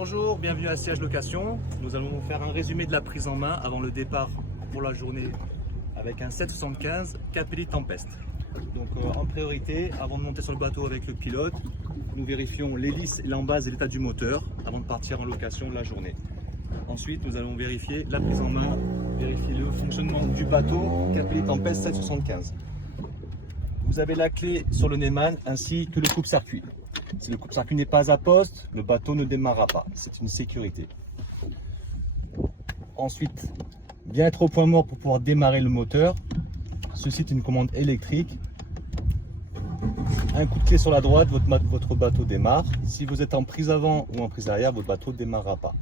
Bonjour, bienvenue à Sillage Location. Nous allons vous faire un résumé de la prise en main avant le départ pour la journée avec un 775 Capelli Tempest. Donc en priorité, avant de monter sur le bateau avec le pilote, nous vérifions l'hélice, l'embase et l'état du moteur avant de partir en location la journée. Ensuite, nous allons vérifier la prise en main, vérifier le fonctionnement du bateau Capelli Tempest 775. Vous avez la clé sur le Neyman ainsi que le coupe-circuit. Si le coupe-circuit n'est pas à poste, le bateau ne démarrera pas. C'est une sécurité. Ensuite, bien être au point mort pour pouvoir démarrer le moteur. Ceci est une commande électrique. Un coup de clé sur la droite, votre bateau démarre. Si vous êtes en prise avant ou en prise arrière, votre bateau ne démarrera pas.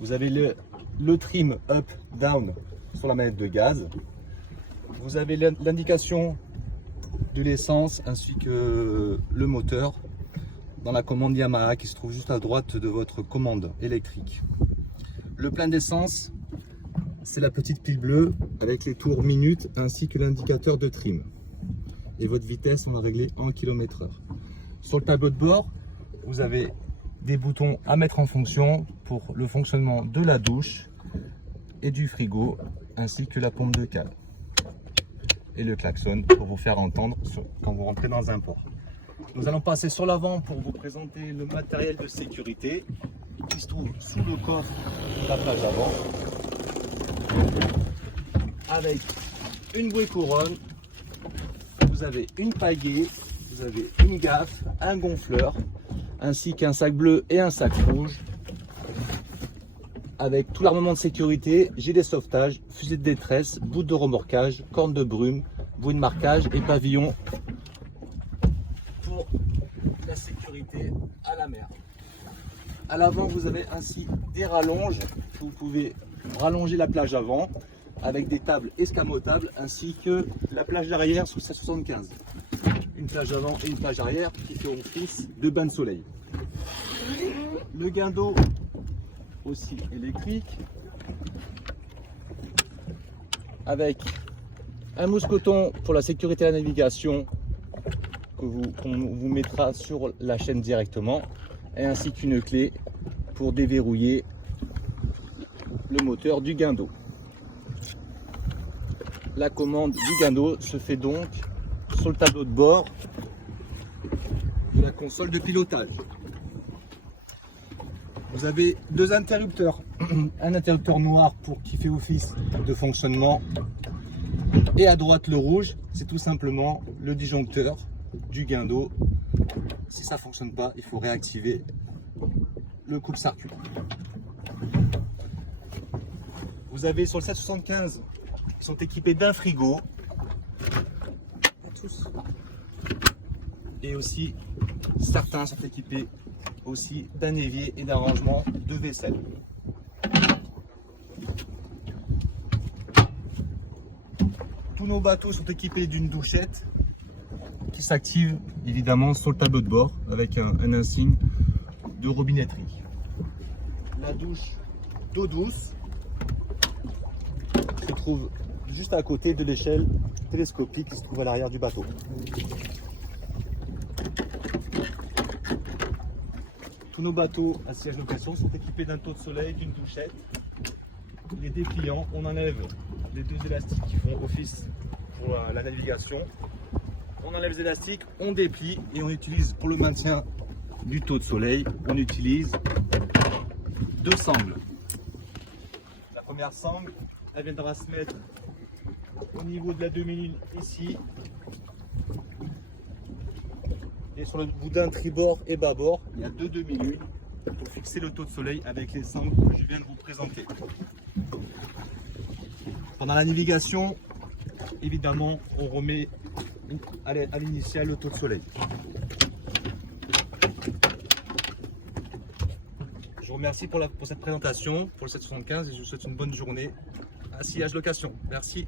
Vous avez le trim up, down sur la manette de gaz. Vous avez l'indication de l'essence ainsi que le moteur dans la commande Yamaha qui se trouve juste à droite de votre commande électrique. Le plein d'essence, c'est la petite pile bleue avec les tours minutes ainsi que l'indicateur de trim. Et votre vitesse, on l'a réglé en km/h. Sur le tableau de bord, vous avez des boutons à mettre en fonction pour le fonctionnement de la douche et du frigo ainsi que la pompe de cale. Et le klaxon pour vous faire entendre quand vous rentrez dans un port. Nous allons passer sur l'avant pour vous présenter le matériel de sécurité qui se trouve sous le coffre de la plage avant, avec une bouée couronne, vous avez une pagaie, vous avez une gaffe, un gonfleur, ainsi qu'un sac bleu et un sac rouge. Avec tout l'armement de sécurité, gilet de sauvetage, fusée de détresse, bout de remorquage, corne de brume, bouée de marquage et pavillon pour la sécurité à la mer. À l'avant, vous avez ainsi des rallonges. Vous pouvez rallonger la plage avant avec des tables escamotables ainsi que la plage arrière sous 775. Une plage avant et une plage arrière qui fait office de bain de soleil. Le guindeau aussi électrique avec un mousse-coton pour la sécurité de la navigation qu'on vous mettra sur la chaîne directement et ainsi qu'une clé pour déverrouiller le moteur du guindeau. La commande du guindeau se fait donc sur le tableau de bord de la console de pilotage. Vous avez deux interrupteurs, un interrupteur noir qui fait office de fonctionnement et à droite le rouge, c'est tout simplement le disjoncteur du guindeau. Si ça ne fonctionne pas, il faut réactiver le coupe-circuit. Vous avez sur le 775 qui sont équipés d'un frigo et aussi certains sont équipés aussi d'un évier et d'un rangement de vaisselle. Tous nos bateaux sont équipés d'une douchette qui s'active évidemment sur le tableau de bord avec un insigne de robinetterie. La douche d'eau douce se trouve juste à côté de l'échelle télescopique qui se trouve à l'arrière du bateau. Tous nos bateaux à Sillage Location sont équipés d'un taux de soleil, d'une douchette. Les dépliants, on enlève les deux élastiques qui font office pour la navigation. On enlève les élastiques, on déplie et on utilise pour le maintien du taux de soleil, on utilise deux sangles. La première sangle, elle viendra se mettre au niveau de la demi-lune ici. Et sur le boudin tribord et bâbord, il y a deux demi-lunes pour fixer le taux de soleil avec les sangles que je viens de vous présenter. Pendant la navigation, évidemment, on remet à l'initiale le taux de soleil. Je vous remercie pour cette présentation, pour le 775 et je vous souhaite une bonne journée à Sillage Location. Merci.